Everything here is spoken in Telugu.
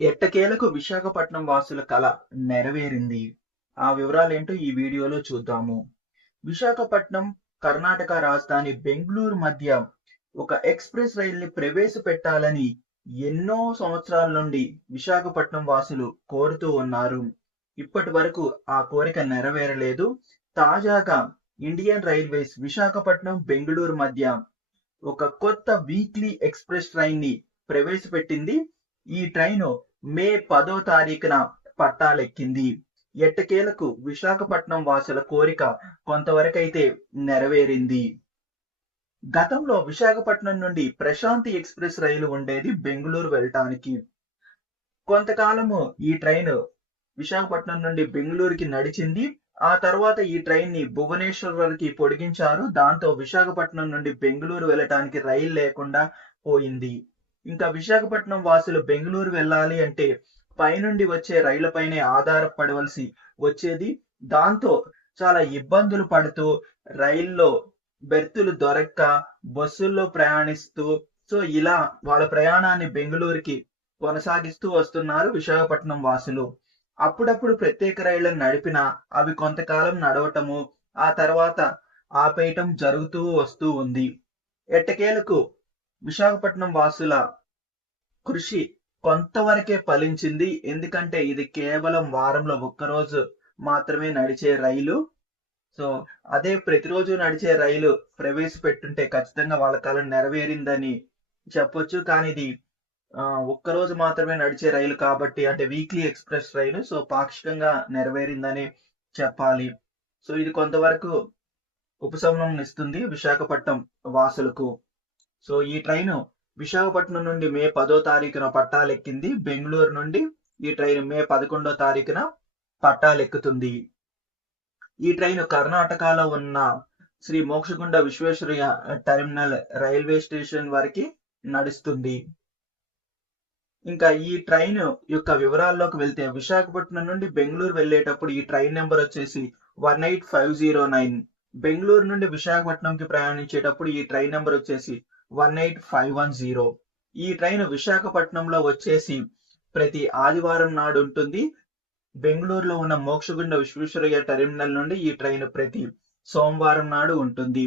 ఎట్టకేలకు విశాఖపట్నం వాసుల కల నెరవేరింది. ఆ వివరాలేంటో ఈ వీడియోలో చూద్దాము. విశాఖపట్నం, కర్ణాటక రాజధాని బెంగుళూరు మధ్య ఒక ఎక్స్‌ప్రెస్ రైలుని ప్రవేశపెట్టాలని ఎన్నో సంవత్సరాల నుండి విశాఖపట్నం వాసులు కోరుతూ ఉన్నారు. ఇప్పటివరకు ఆ కోరిక నెరవేరలేదు. తాజాగా ఇండియన్ రైల్వేస్ విశాఖపట్నం, బెంగుళూరు మధ్య ఒక కొత్త వీక్లీ ఎక్స్‌ప్రెస్ ట్రైన్‌ని ప్రవేశపెట్టింది. ఈ ట్రైను మే 10వ తారీఖున పట్టాలెక్కింది. ఎట్టకేలకు విశాఖపట్నం వాసుల కోరిక కొంతవరకైతే నెరవేరింది. గతంలో విశాఖపట్నం నుండి ప్రశాంతి ఎక్స్‌ప్రెస్ రైలు ఉండేది బెంగుళూరు వెళ్ళటానికి. కొంతకాలము ఈ ట్రైను విశాఖపట్నం నుండి బెంగుళూరుకి నడిచింది. ఆ తర్వాత ఈ ట్రైన్ ని భువనేశ్వర్ వరకు పొడిగించారు. దాంతో విశాఖపట్నం నుండి బెంగుళూరు వెళ్ళటానికి రైలు లేకుండా పోయింది. ఇంకా విశాఖపట్నం వాసులు బెంగుళూరు వెళ్ళాలి అంటే పైనుండి వచ్చే రైళ్లపైనే ఆధారపడవలసి వచ్చేది. దాంతో చాలా ఇబ్బందులు పడుతూ రైల్లో బెర్తులు దొరక్క బస్సుల్లో ప్రయాణిస్తూ ఇలా వాళ్ళ ప్రయాణాన్ని బెంగుళూరుకి కొనసాగిస్తూ వస్తున్నారు విశాఖపట్నం వాసులు. అప్పుడప్పుడు ప్రత్యేక రైళ్లను నడిపినా అవి కొంతకాలం నడవటము, ఆ తర్వాత ఆపేయటం జరుగుతూ వస్తూ ఉంది. ఎట్టకేలకు విశాఖపట్నం వాసుల కృషి కొంతవరకే ఫలించింది. ఎందుకంటే ఇది కేవలం వారంలో ఒక్కరోజు మాత్రమే నడిచే రైలు. అదే ప్రతిరోజు నడిచే రైలు ప్రవేశపెట్టుంటే ఖచ్చితంగా వాళ్ళ కల నెరవేరిందని చెప్పొచ్చు. కానీ ఇది ఒక్కరోజు మాత్రమే నడిచే రైలు కాబట్టి, అంటే వీక్లీ ఎక్స్‌ప్రెస్ రైలు. పాక్షికంగా నెరవేరిందని చెప్పాలి. ఇది కొంతవరకు ఉపశమనం ఇస్తుంది విశాఖపట్నం వాసులకు. ఈ ట్రైను విశాఖపట్నం నుండి మే 10వ తారీఖున పట్టాలెక్కింది. బెంగుళూరు నుండి ఈ ట్రైన్ మే 11వ తారీఖున పట్టాలెక్కుతుంది. ఈ ట్రైన్ కర్ణాటకలో ఉన్న Shri Mokshagunda Visvesvaraya terminal railway station వరకు నడుస్తుంది. ఇంకా ఈ ట్రైన్ యొక్క వివరాల్లోకి వెళ్తే విశాఖపట్నం నుండి బెంగుళూరు వెళ్ళేటప్పుడు ఈ ట్రైన్ నెంబర్ వచ్చేసి 18509. బెంగుళూరు నుండి విశాఖపట్నంకి ప్రయాణించేటప్పుడు ఈ ట్రైన్ నెంబర్ వచ్చేసి 18510. ఈ ట్రైన్ విశాఖపట్నంలో వచ్చేసి ప్రతి ఆదివారం నాడు ఉంటుంది. బెంగుళూరులో ఉన్న మోక్షగుండ విశ్వేశ్వరయ్య టెర్మినల్ నుండి ఈ ట్రైన్ ప్రతి సోమవారం నాడు ఉంటుంది.